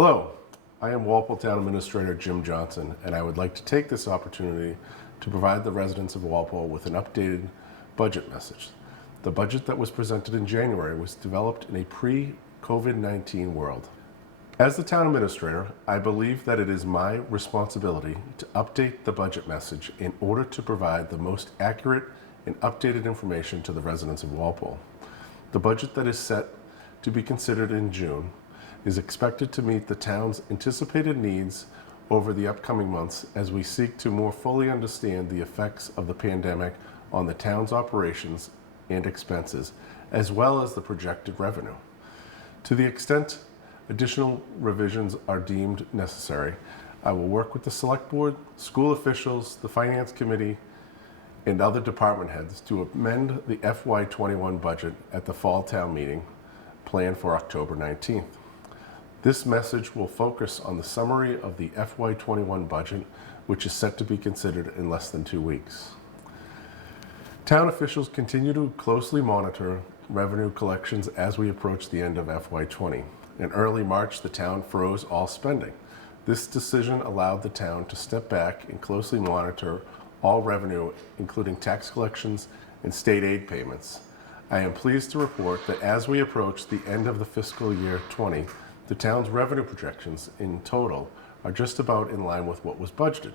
Hello, I am Walpole Town Administrator Jim Johnson, and I would like to take this opportunity to provide the residents of Walpole with an updated budget message. The budget that was presented in January was developed in a pre-COVID-19 world. As the Town Administrator, I believe that it is my responsibility to update the budget message in order to provide the most accurate and updated information to the residents of Walpole. The budget that is set to be considered in June is expected to meet the town's anticipated needs over the upcoming months as we seek to more fully understand the effects of the pandemic on the town's operations and expenses, as well as the projected revenue. To the extent additional revisions are deemed necessary, I will work with the Select Board, school officials, the Finance Committee, and other department heads to amend the FY21 budget at the Fall Town Meeting planned for October 19th. This message will focus on the summary of the FY21 budget, which is set to be considered in less than 2 weeks. Town officials continue to closely monitor revenue collections as we approach the end of FY20. In early March, the town froze all spending. This decision allowed the town to step back and closely monitor all revenue, including tax collections and state aid payments. I am pleased to report that as we approach the end of the fiscal year 20, the town's revenue projections in total are just about in line with what was budgeted.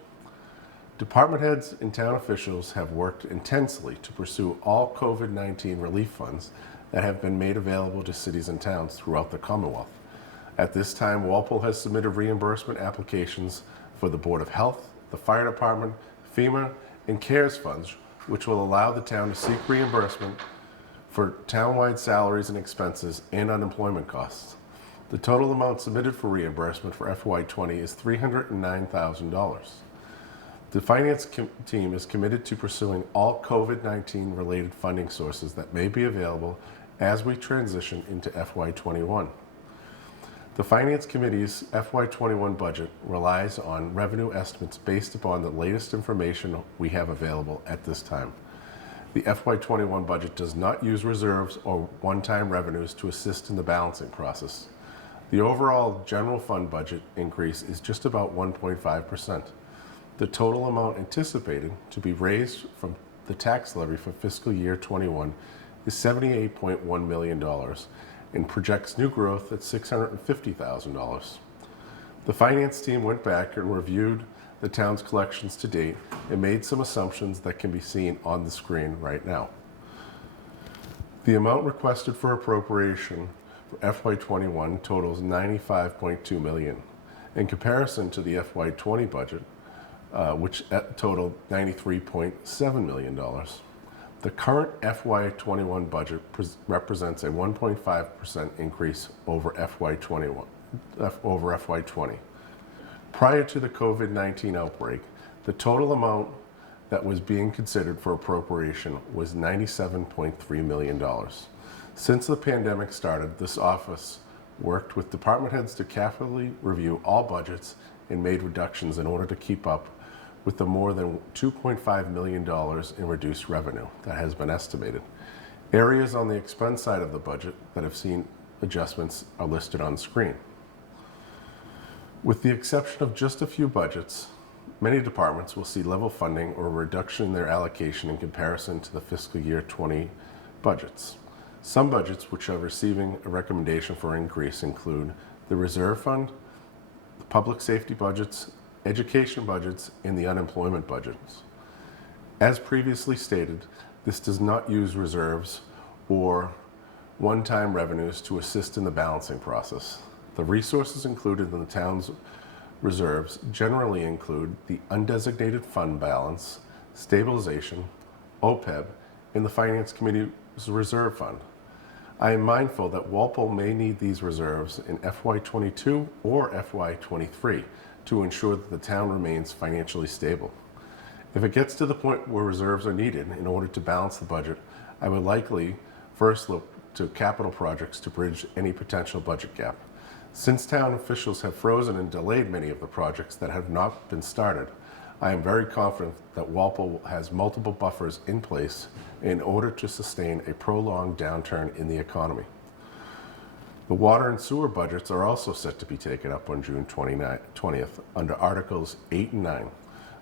Department heads and town officials have worked intensely to pursue all COVID-19 relief funds that have been made available to cities and towns throughout the Commonwealth. At this time, Walpole has submitted reimbursement applications for the Board of Health, the Fire Department, FEMA, and CARES funds, which will allow the town to seek reimbursement for townwide salaries and expenses and unemployment costs. The total amount submitted for reimbursement for FY20 is $309,000. The finance team is committed to pursuing all COVID-19 related funding sources that may be available as we transition into FY21. The Finance Committee's FY21 budget relies on revenue estimates based upon the latest information we have available at this time. The FY21 budget does not use reserves or one-time revenues to assist in the balancing process. The overall general fund budget increase is just about 1.5%. The total amount anticipated to be raised from the tax levy for fiscal year 21 is $78.1 million and projects new growth at $650,000. The finance team went back and reviewed the town's collections to date and made some assumptions that can be seen on the screen right now. The amount requested for appropriation for FY21 totals $95.2 million. In comparison to the FY20 budget, which totaled $93.7 million. The current FY21 budget represents a 1.5% increase over FY20. Prior to the COVID-19 outbreak, the total amount that was being considered for appropriation was $97.3 million. Since the pandemic started, this office worked with department heads to carefully review all budgets and made reductions in order to keep up with the more than $2.5 million in reduced revenue that has been estimated. Areas on the expense side of the budget that have seen adjustments are listed on screen. With the exception of just a few budgets, many departments will see level funding or a reduction in their allocation in comparison to the fiscal year 20 budgets. Some budgets which are receiving a recommendation for increase include the reserve fund, the public safety budgets, education budgets, and the unemployment budgets. As previously stated, this does not use reserves or one-time revenues to assist in the balancing process. The resources included in the town's reserves generally include the undesignated fund balance, stabilization, OPEB, and the Finance Committee's reserve fund. I am mindful that Walpole may need these reserves in FY22 or FY23 to ensure that the town remains financially stable. If it gets to the point where reserves are needed in order to balance the budget, I would likely first look to capital projects to bridge any potential budget gap. Since town officials have frozen and delayed many of the projects that have not been started, I am very confident that Walpole has multiple buffers in place in order to sustain a prolonged downturn in the economy. The water and sewer budgets are also set to be taken up on June 20th under Articles 8 and 9.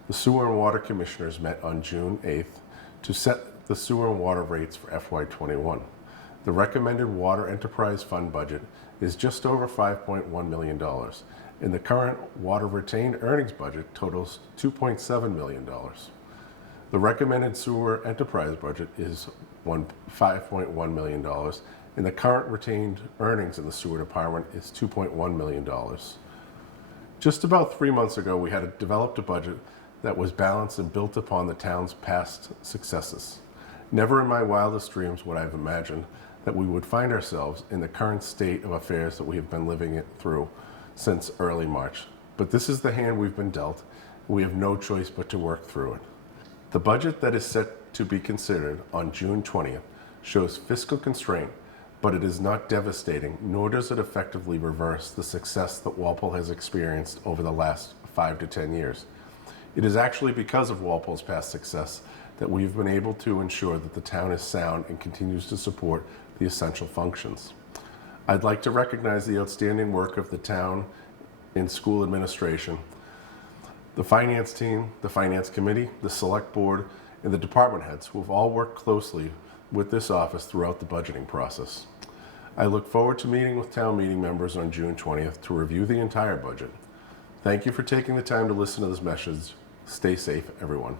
The Sewer and Water Commissioners met on June 8th to set the sewer and water rates for FY21. The recommended Water Enterprise Fund budget is just over $5.1 million, and the current water retained earnings budget totals $2.7 million. The recommended sewer enterprise budget is $5.1 million, and the current retained earnings in the sewer department is $2.1 million. Just about 3 months ago, we had developed a budget that was balanced and built upon the town's past successes. Never in my wildest dreams would I have imagined that we would find ourselves in the current state of affairs that we have been living it through since early March. But this is the hand we've been dealt. We have no choice but to work through it. The budget that is set to be considered on June 20th shows fiscal constraint, but it is not devastating, nor does it effectively reverse the success that Walpole has experienced over the last 5 to 10 years. It is actually because of Walpole's past success that we've been able to ensure that the town is sound and continues to support the essential functions. I'd like to recognize the outstanding work of the town in school administration, the finance team, the finance committee, the select board, and the department heads who have all worked closely with this office throughout the budgeting process. I look forward to meeting with town meeting members on June 20th to review the entire budget. Thank you for taking the time to listen to this message. Stay safe, everyone.